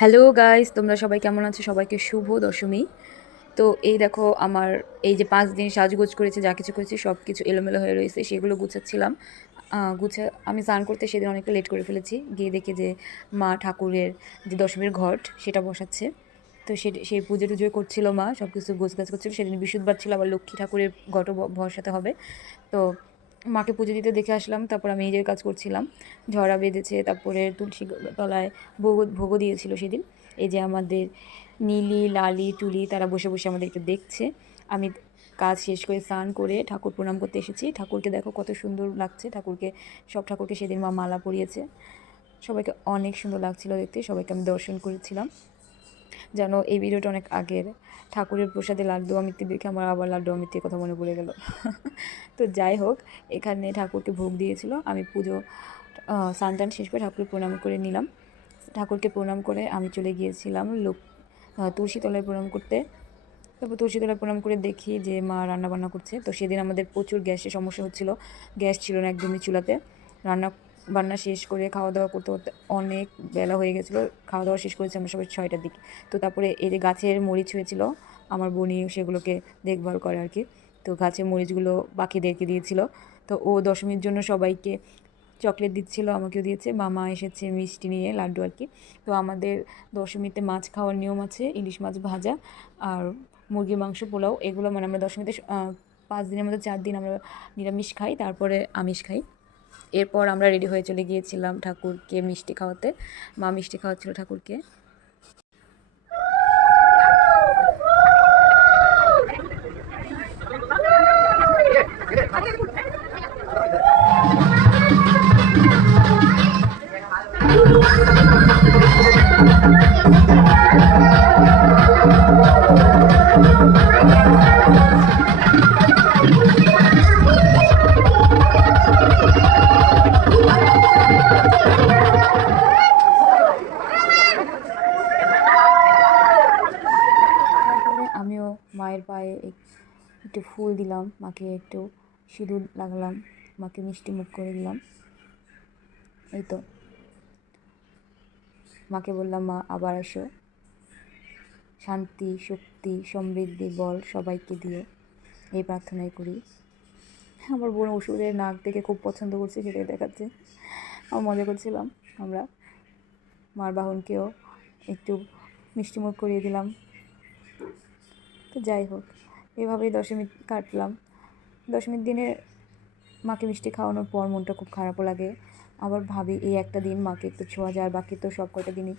Hello guys, তোমরা সবাই কেমন আছো? সবাইকে শুভ দশমী। তো এই দেখো আমার এই যে ৫ দিন সাজগোজ করেছি, যা কিছু করেছি সব কিছু এলোমেলো হয়ে রয়েছে, সেগুলো গুছাচ্ছিলাম। আমি স্নান করতে সেদিন অনেকটা লেট করে ফেলেছি, গিয়ে দেখি যে মা ঠাকুরের যে দশমীর ঘট সেটা বসাচ্ছে। তো সেই পুজো টুজো করছিল মা, সব কিছু গোছগাছ করছিল। সেদিন বৃহস্পতিবার ছিল, আবার লক্ষ্মী ঠাকুরের ঘটও বসাতে হবে। তো মাকে পুজো দিতে দেখে আসলাম, তারপর আমি নিজের কাজ করছিলাম। ঝরা বেঁধেছে, তারপরে তুলসী তলায় ভোগও দিয়েছিল সেদিন। এই যে আমাদের নীলি, লালি, টুলি তারা বসে বসে আমাদেরকে দেখছে। আমি কাজ শেষ করে স্নান করে ঠাকুর প্রণাম করতে এসেছি। ঠাকুরকে দেখো কত সুন্দর লাগছে। সব ঠাকুরকে সেদিন মা মালা পরিয়েছে। সবাইকে অনেক সুন্দর লাগছিল দেখতে, সবাইকে আমি দর্শন করেছিলাম। যেন এই ভিডিওটা অনেক আগের। ঠাকুরের প্রসাদে লাড্ডু অমিত্তি দেখে আমার আবার লাড্ডু অমিত্তির কথা মনে পড়ে গেল। তো যাই হোক, এখানে ঠাকুরকে ভোগ দিয়েছিল। আমি স্নান টান শেষ করে ঠাকুরকে প্রণাম করে নিলাম। ঠাকুরকে প্রণাম করে আমি চলে গিয়েছিলাম তুলসী তলায় প্রণাম করতে। তারপর তুলসী তলায় প্রণাম করে দেখি যে মা রান্নাবান্না করছে। তো সেদিন আমাদের প্রচুর গ্যাসের সমস্যা হচ্ছিল, গ্যাস ছিল না একদমই চুলাতে। রান্না বান্না শেষ করে খাওয়া দাওয়া করতে করতে অনেক বেলা হয়ে গেছিলো। খাওয়া দাওয়া শেষ করেছি আমরা সবাই 6টার দিকে। তো তারপরে এই যে গাছের মরিচ হয়েছিল, আমার বোনই সেগুলোকে দেখভাল করে আর কি। তো গাছের মরিচগুলো বাকিদেরকে দিয়েছিল। তো ও দশমীর জন্য সবাইকে চকলেট দিচ্ছিল, আমাকেও দিয়েছে। মামা এসেছে মিষ্টি নিয়ে, লাড্ডু আর কি। তো আমাদের দশমীতে মাছ খাওয়ার নিয়ম আছে, ইলিশ মাছ ভাজা আর মুরগির মাংস পোলাও, এগুলো মানে আমরা দশমীতে 5 দিনের মধ্যে 4 দিন আমরা নিরামিষ খাই, তারপরে আমিষ খাই। এরপর আমরা রেডি হয়ে চলে গিয়েছিলাম ঠাকুরকে মিষ্টি খাওয়াতে। মা মিষ্টি খাওয়াচ্ছিল ঠাকুরকে। তারপরে আমিও মায়ের পায়ে একটু ফুল দিলাম, মাকে একটু সিঁদুর লাগালাম, মাকে মিষ্টি মুখ করে দিলাম। এই তো, মাকে বললাম মা আবার এসো, শান্তি, শক্তি, সমৃদ্ধি, বল সবাইকে দিও, এই প্রার্থনাই করি। আমার বোন ওষুধের নাক দেখে খুব পছন্দ করছে, সেটাই দেখাচ্ছে। আমার মজা করছিলাম আমরা। মার বাহনকেও একটু মিষ্টিমুখ করিয়ে দিলাম। তো যাই হোক, এভাবেই দশমী কাটলাম। দশমীর দিনে মাকে মিষ্টি খাওয়ানোর পর মনটা খুব খারাপও লাগে। আবার ভাবি এই একটা দিন মাকে একটু ছোঁয়া যায়, আর বাকি তো সব কয়টা দিনই